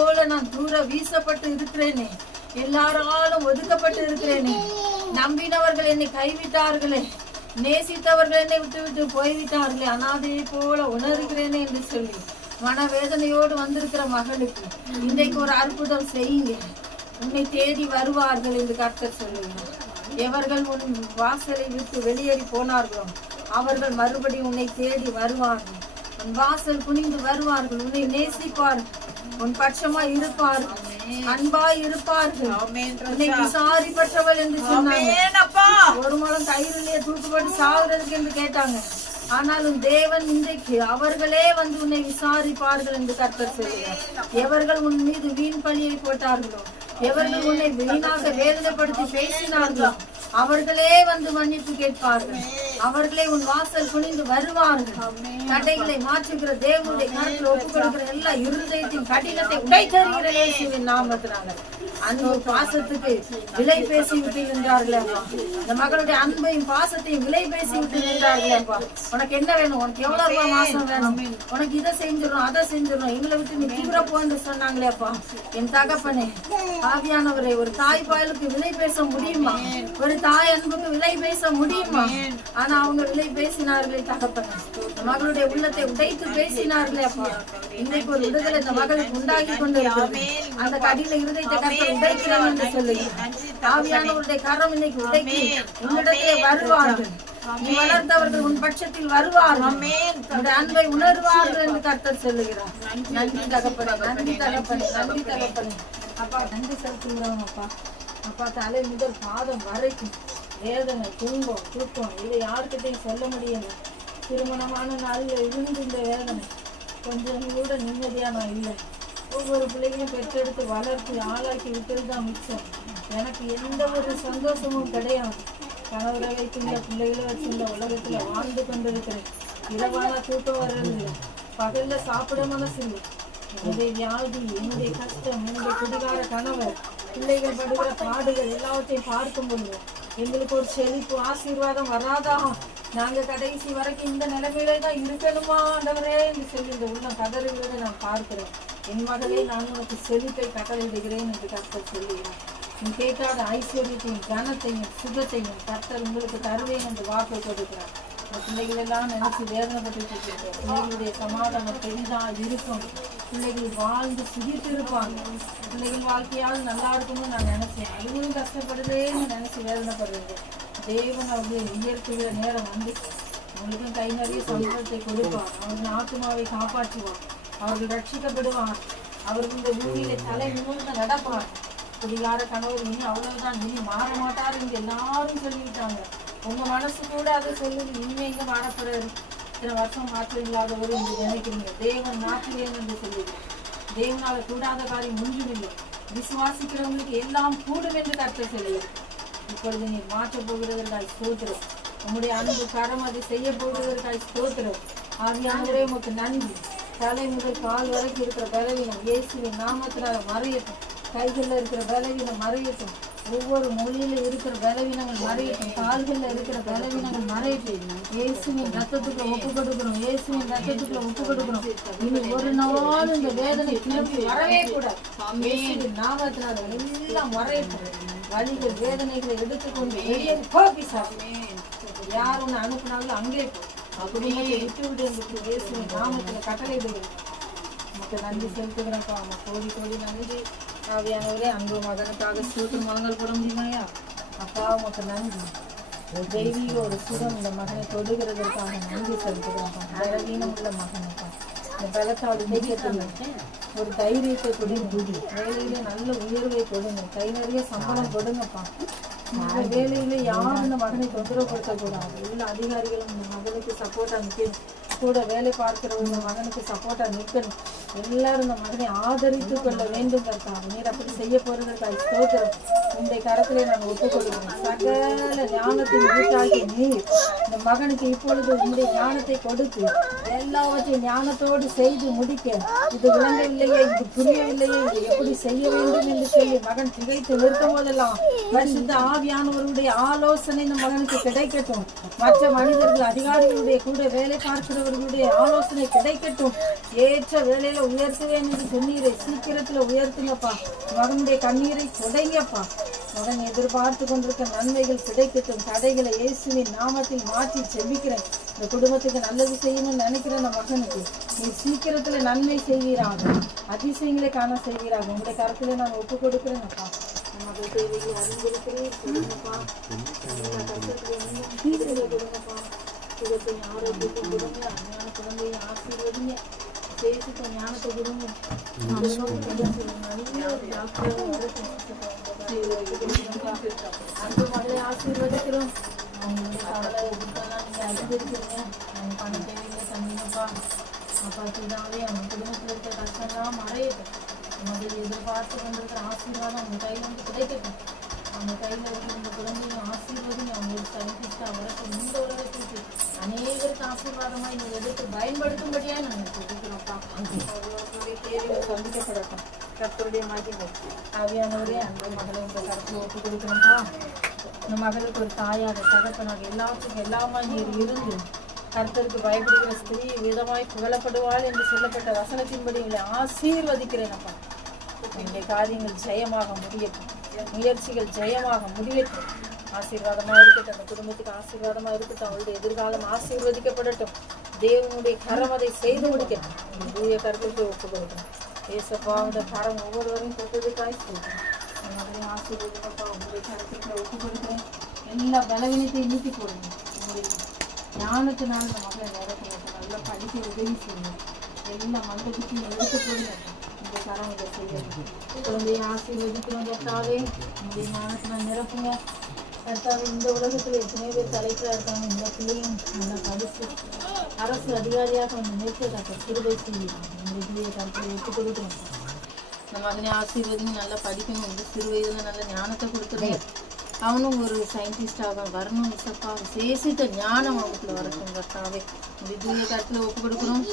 போல நான் தூர வீசப்பட்டு இருக்கிறேனே, எல்லாராலும் ஒதுக்கப்பட்டு இருக்கிறேனே. நம்பினவர்கள் என்னை கைவிட்டார்களே, நேசித்தவர்கள் என்னை விட்டு விட்டு போய்விட்டார்களே, அனாதையை போல உணர்கிறேனே என்று சொல்லி மனவேதனையோடு வந்திருக்கிற மகளுக்கு இன்றைக்கு ஒரு அற்புதம் செய்யுங்க. உன்னை தேடி வருவார்கள் என்று கர்த்தர் சொல்லுகிறார். எவர்கள் உன் வாசலை விட்டு வெளியேறி போனார்களோ அவர்கள் மறுபடியும் உன்னை தேடி வருவார்கள். உன் வாசல் குனிந்து வருவார்கள், உன்னை நேசிப்பார்கள், உன் பட்சமா இருப்பார்கள், அன்பாய் இருப்பார்கள். உன்னை விசாரிப்பட்டவள் என்று சொன்னாங்க. ஒரு முழம் கயிறிலேயே தூக்குப்பட்டு சாகுறதுக்கு என்று கேட்டாங்க. ஆனாலும் தேவன் இன்றைக்கு அவர்களே வந்து உன்னை விசாரிப்பார்கள் என்று கர்த்தர் சொல்கிறார். எவர்கள் உன் மீது வீண் பழியை போட்டார்களோ, எவர்கள் உன்னை வீணாக வேதனைப்படுத்தி பேசினார்களோ அவர்களே வந்து மன்னிப்பு கேட்பார்கள். அவர்களே உன் வாசல் குனிந்து வருவார்கள். தடைகளை மாற்றுகிற தேவனுடைய கருத்தில் ஒப்புக் கொடுக்கிற எல்லா இருதயத்தின் கடினத்தை உடைத்தருகிற இயேசுவின் நாமத்தினால அன்பு பாசத்துக்கு விலை பேசி விட்டு நின்றார்களே. இந்த மகளுடைய அன்பையும் பாசத்தையும் விலை பேசி விட்டு நின்றார்களேப்பா. உனக்கு என்ன வேணும், உனக்கு எவ்வளவு ரூபாய் மாசம் வேணும், உனக்கு இதை செஞ்சிடணும் அதை செஞ்சிடணும், எங்களை விட்டு நீ தூர போன்னு சொன்னாங்களேப்பா. என் தகப்பனே, ஆவியானவரை, ஒரு தாய் பாயலுக்கு விலை பேச முடியுமா? ஒரு தாய் அன்புக்கு விலை பேச முடியுமா? ஆனா அவங்க விலை பேசினார்களே தகப்பனே. மகளுடைய உள்ளத்தை உடைத்து பேசினார்களே அப்பா. இன்னைக்கு ஒரு விடுதலை இந்த மகளுக்கு உண்டாகி கொண்டு அந்த கடின இருதயத்தை கர்த்தர் உடைக்கிறேன் என்று சொல்லுகிறேன். ஆவியானவருடைய கரம் இன்னைக்கு உடைக்கி உன்னிடத்திலே வருவார்கள். நீ வளர்த்தவர்கள் உன் பட்சத்தில் வருவார்கள். உன்னுடைய அன்பை உணர்வார்கள் என்று கர்த்தர் சொல்லுகிறார். நன்றி தகப்பனே, நன்றி தகப்பனே, நன்றி தகப்பனே. அப்பா நன்றி செலுத்துகிறோம் அப்பா. அப்பா தலை முதல் பாதம் வரைக்கும் வேதனை, துன்பம், தூக்கம் இதை யாருக்கிட்டையும் சொல்ல முடியல. திருமணமான நாளில் இருந்து இந்த வேதனை கொஞ்சம் கூட நிம்மதியா நான் இல்லை. ஒவ்வொரு பிள்ளைகளையும் பெற்றெடுத்து வளர்த்து ஆளாக்கி விட்டது தான் மிச்சம். எனக்கு எந்த ஒரு சந்தோஷமும் கிடையாது. கணவரை வைத்துள்ள பிள்ளைகளை வச்சுள்ள உலகத்துல வாழ்ந்து கொண்டிருக்கிறேன். இரவான தூக்கம் வர்றதில்லை, பகல்ல சாப்பிட மனசு இல்லை. என்னுடைய வியாதி, என்னுடைய கஷ்டம், என்னுடைய குடிகார கணவர், பிள்ளைகள் படுகிற பாடுகள் எல்லாவற்றையும் பார்க்கும் பொழுது எங்களுக்கு ஒரு செழிப்பு ஆசீர்வாதம் வராதா? நாங்க கடைசி வரைக்கும் இந்த நிலைமையில தான் இருக்கணுமா ஆண்டவரே என்று சொல்லி இந்த உள்ளம் கதறுகிறதை நான் பார்க்கிறேன். என் மகளே, நான் உனக்கு செழிப்பை கட்டளையிடுகிறேன் என்று கர்த்தர் சொல்லுகிறார். நீ கேட்காத ஐஸ்வர்யத்தையும் கனத்தையும் சுகத்தையும் கர்த்தர் உங்களுக்கு தருவேன் என்று வாக்கு கொடுக்கிறார். பிள்ளைகள் எல்லாம் நினைச்சு வேதனைப்பட்டு இருக்கிறேன். பிள்ளைகளுடைய சமாதானம் பெரிதா இருக்கும். பிள்ளைகள் வாழ்ந்து சுகித்து இருப்பாங்க. பிள்ளைகள் வாழ்க்கையால் நல்லா இருக்கும்னு நான் நினைச்சேன். அதுவும் கஷ்டப்படுறேன்னு நினைச்சு வேதனைப்படுறது. தேவன் அவர்களை உயர்த்துகிற நேரம் வந்து அவங்களுக்கும் கை நிறைய சம்பளத்தை கொடுப்பார். அவர்கள் ஆத்மாவை காப்பாற்றுவார். அவர்கள் ரட்சிக்கப்படுவார். அவர்கள் இந்த பூமியில தலை நிமிர்ந்து நடப்பார். குடிகார கணவர் இனி அவ்வளவுதான், இனி மாற மாட்டார் என்று எல்லாரும் சொல்லிவிட்டாங்க. உங்க மனசு கூட அதை சொல்லுது. இனிமே எங்க மாறப்படுறாரு, இத்தனை வருஷம் மாற்றம் இல்லாதவர் என்று நினைக்கிறீங்க. தேவன் மாற்றுவேன் என்று சொல்லுது. தேவனால கூடாத காரியம் ஒன்றுமில்லை. விசுவாசிக்கிறவங்களுக்கு எல்லாம் கூடும் என்று கர்த்தர் சொல்லுது. இப்பொழுது நீ மாற்றப் போகிறதற்காய் ஸ்தோத்திரம். உங்களுடைய அன்பு கரம் அதை செய்ய போகிறதற்காய் ஸ்தோத்திரம். ஆவியானவரே உமக்கு நன்றி. தலை முதல் கால் வரைக்கும் இருக்கிற பலவீனம் இயேசுவின் நாமத்தினால மறையட்டும். கைகளில் இருக்கிற பலவீனம் மறையட்டும். ஒவ்வொரு மொழியில இருக்கிற பலவீனங்கள் மறையட்டும். கால்களில் இருக்கிற பலவீனங்கள் மறையட்டும். இயேசுவின் ரத்தத்துக்குள்ள ஒப்பு கொடுக்கிறோம். இயேசுவின் ரத்தத்துக்குள்ள ஒப்பு கொடுக்கிறோம். இனி ஒரு நாள் இந்த வேதனை திரும்பி வரவே கூடாது. இயேசுவின் நாமத்தினால எல்லாம் மறையட்டும். வலிகள் வேதனைகளை எடுத்துக்கொண்டு வெளியே கோபி சாப்பிடு. யார் ஒன்று அனுப்பினாலும் அங்கே குடும்பத்தை விட்டு விடு என்று இயேசுவின் நாமத்தில் கட்டளையிடுகிறோம். நமக்கு நன்றி செலுத்துகிறோம்ப்பா. நம்ம கோடி கோடி நன்றி. ஆவியானவரே, அன்பு மகனுக்காக சூட்டு மகங்கள் போட முடியுமாயா? அப்பா உமக்கு நன்றி. தெய்வீக ஒரு சுகம் இந்த மகனை தொடுகிறதற்காக நன்றி செலுத்துகிறோம்ப்பா. பலவீனம் உள்ள மகனுப்பா, இந்த பலத்தால் இணைக்கத்தை ஒரு தைரியத்தை கொடுங்க. வேலையில நல்ல உயர்வை கொடுங்க. கை நிறைய சம்பளம் கொடுங்கப்பா. இந்த வேலையில யாரும் இந்த மகனை தொந்தரவுப்படுத்தக்கூடாது. எல்லா அதிகாரிகளும் இந்த மகனுக்கு சப்போர்ட்டா நிற்கணும். கூட வேலை பார்க்கிறவங்க மகனுக்கு சப்போர்ட்டா நிற்கணும். எல்லாரும் இந்த மகனை ஆதரித்து கொள்ள வேண்டும் கர்த்தாவே. நீர் அப்படி செய்ய போறதற்காக ஸ்தோத்திரம். உங்களுடைய கரத்திலே நான் ஒப்புக் கொடுக்கிறேன். சகல ஞானத்தின் வீட்டாகிய நீர் இந்த மகனுக்கு இப்பொழுது உங்களுடைய ஞானத்தை கொடுத்து எல்லாவற்றையும் ஞானத்தோடு செய்து முடிக்க, இது விளங்கவில்லையே, இது புரியவில்லையே, இது எப்படி செய்ய வேண்டும் என்று சொல்லி மகன் திகைத்து நிற்கும் போதெல்லாம் பரிசுத்த ஆவியானவருடைய ஆலோசனை இந்த மகனுக்கு கிடைக்கட்டும். மற்ற மனிதர்கள், அதிகாரிகளுடைய கூட வேலை பார்க்கிறவர்களுடைய ஆலோசனை கிடைக்கட்டும். ஏற்ற வேலையில உயர்த்துவேன் என்று சொன்னீரை, சீக்கிரத்துல உயர்த்துங்கப்பா. மகனுடைய கண்ணீரை கொடைங்கப்பா. மகன் எதிர்பார்த்து கொண்டிருக்க நன்மைகள் கிடைக்கட்டும். தடைகளை இயேசுவின் நாமத்தில் மாற்றி செபிக்கிறேன். இந்த குடும்பத்துக்கு நல்லது செய்யணும்னு நினைக்கிறேன். அந்த மகனுக்கு நீ சீக்கிரத்துல நன்மை செய்வீராக, அதிசயங்களை காண செய்வீராக. உங்களுடைய கருத்துல நான் ஒப்பு கொடுக்கிறேன் அப்பா. நமக்கு தேவையை அறிந்திருக்கிறேன். கொடுங்கப்பா. கொடுங்கப்பா. சுகத்தை ஆரோக்கியத்தை கொடுங்க. அருமையான குழந்தையை ஆசீர்வதிங்க. பேசிட்ட ஞானத்தை கொடுங்க. அந்த மகளை ஆசீர்வதிக்கிறோம். அவங்களுடைய கவலை எதிர்ப்பெல்லாம் நீங்க அறிந்திருக்கிறீங்க. அவங்க பண தேவையில்லை தந்தீங்கப்பா. அப்பா இதாவே அவங்க குடும்பத்தில் இருக்க கஷ்டம்லாம் மறையட்டும். முதல் எதிர்பார்த்து கொண்டிருக்கிற ஆசீர்வாதம் அவங்க கையில் வந்து கிடைக்கட்டும். அவங்க கையில் இருக்கிற இந்த குழந்தையும் ஆசீர்வாதம் அவங்களுக்கு சயின்டிஸ்டா வரட்டும். இந்த உலகத்திற்கு அநேகருக்கு ஆசீர்வாதமாக இந்த எடுத்து பயன்படுத்தும்படியாக நாங்கள் சொல்லிக்கிறோம்ப்பா. தேவைகள் சந்திக்கப்படட்டும். கர்த்தருடைய மகிமை ஆவியானவரே அந்த மகளை உங்கள் கருத்தில் ஒப்பு கொடுக்குறோம்ப்பா. இந்த மகளுக்கு ஒரு தாயாக, தகப்பனாக, எல்லாத்துக்கும் எல்லாமா நீர் இருந்து கர்த்தருக்கு பயப்படுகிற ஸ்திரீ விதமாய் புகழப்படுவாள் என்று சொல்லப்பட்ட வசனத்தின்படி உங்களை ஆசீர்வதிக்கிறேனப்பா. என்னுடைய காரியங்கள் ஜெயமாக முடியட்டும். முயற்சிகள் ஜெயமாக முடியட்டும். ஆசீர்வாதமாக இருக்கட்டும். அந்த குடும்பத்துக்கு ஆசீர்வாதமாக இருக்கட்டும். அவருடைய எதிர்காலம் ஆசீர்வதிக்கப்படட்டும். தேவனுடைய கரம் அதை செய்து முடிக்கட்டும். தூய கருத்துக்கு ஒப்பு கொடுக்கணும். ஏசப்பா இந்த கரம் ஒவ்வொருவரையும் தொட்டதுக்காய் சொல்றேன். மகளையும் ஆசீர்வதிக்கப்பா. உங்களுடைய கருத்துக்களை ஒப்பு கொடுக்குறேன். எல்லா பலவீனத்தையும் நீக்கி போடுங்க. உங்களுடைய ஞானத்தினால் இந்த மகளை நிரப்புங்க. நல்லா படிக்க உதவி செய்யுங்க. எல்லா மண்டபத்தையும் எடுத்து போடுங்க. இந்த கரம் இதை செய்யணும். குழந்தையை ஆசீர்வதிக்கிறோம். கர்த்தாவே உங்களுடைய ஞானத்தினால் நிரப்புங்க. கர்த்தாவே இந்த உலகத்தில் எத்தனையோ பேர் தலைக்கலாக இருக்காங்க. இந்த பிள்ளையும் நல்லா படித்து அரசு அதிகாரியாக வந்து நிற்கிறதாக சிறுவை செய்யணும். உங்களுடைய கருத்தை ஒப்பு கொடுக்கணும். இந்த மகனை ஆசீர்வதிங்க. நல்லா படிக்கணும். இந்த சிறு வயதில் நல்ல ஞானத்தை கொடுக்குறேன். அவனும் ஒரு சயின்டிஸ்டாக வரணும். விசப்பா விசேஷித்த ஞானம் அவனுக்குள்ள வரட்டும். கர்த்தாவே உங்களுடைய கருத்தில் ஒப்பு கொடுக்கணும்.